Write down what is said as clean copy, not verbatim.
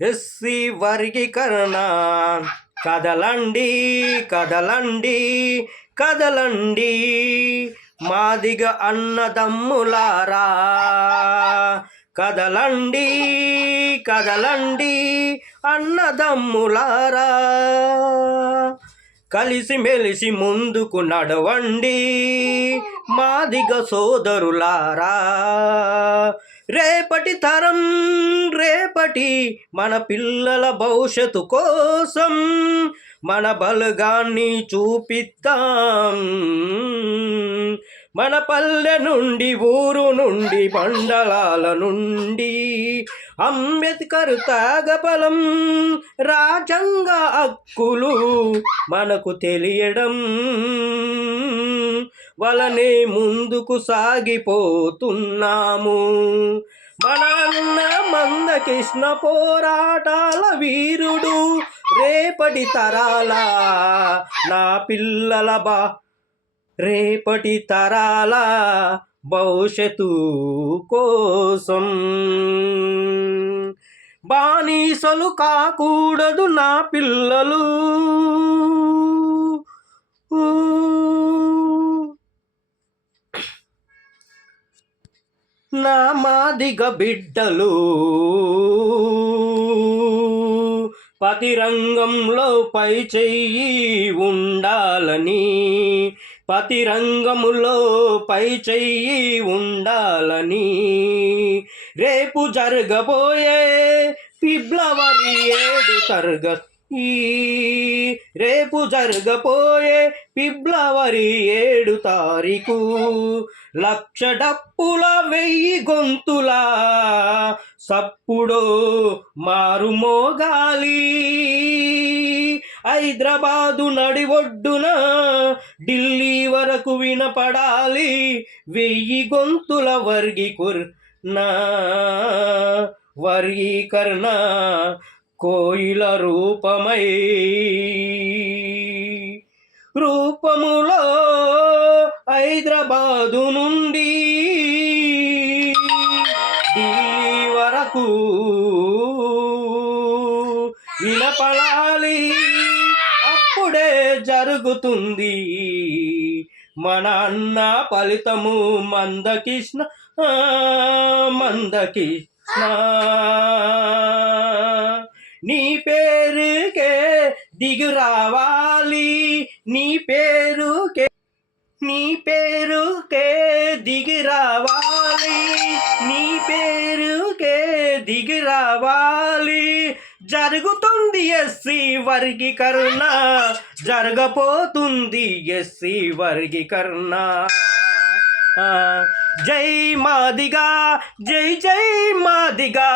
SC వర్గీకరణ కదలండి కదలండి కదలండి మాదిగ అన్నదమ్ములారా కదలండి కదలండి అన్నదమ్ములారా కలిసి మెలిసి ముందుకు నడవండి మాదిగ సోదరులారా రేపటి తరం రేపటి మన పిల్లల భవిష్యత్తు కోసం మన బలగాన్ని చూపిద్దాం మన పల్లె నుండి ఊరు నుండి మండలాల నుండి అంబేద్కర్ త్యాగఫలం రాజ్యాంగ హక్కులు మనకు తెలియడం వలనే ముందుకు సాగిపోతున్నాము మన అన్న మందకృష్ణ పోరాటాల వీరుడు రేపటి తరాల నా పిల్లల రేపటి తరాల భవిష్యత్తు కోసం బానిసలు కాకూడదు నా పిల్లలు నా మాదిగ బిడ్డలు పతిరంగంలో పై చెయ్యి ఉండాలని పతిరంగములో పై చెయ్యి ఉండాలని రేపు జరగబోయే ఫిబ్రవరి 7 రేపు జరగబోయే ఫిబ్రవరి 7 తారీఖు లక్ష డప్పుల 1000 గొంతుల సప్పుడో మారుమోగాలి హైదరాబాదు నడి ఒడ్డున ఢిల్లీ వరకు వినపడాలి 1000 గొంతుల వర్గీకరణ కోయిల రూపములో హైదరాబాదు నుండి ఢిల్లీ వరకు వినపడాలి అప్పుడే జరుగుతుంది మన అన్న ఫలితము మందకృష్ణ నీ పేరుకే దిగి రావాలి నీ పేరుకే దిగి రావాలి నీ పేరుకే దిగి రావాలి జరుగుతుంది ఎస్సీ వర్గీకరణ జరగబోతుంది ఎస్సీ వర్గీకరణ జై మాదిగా జై జై మాదిగా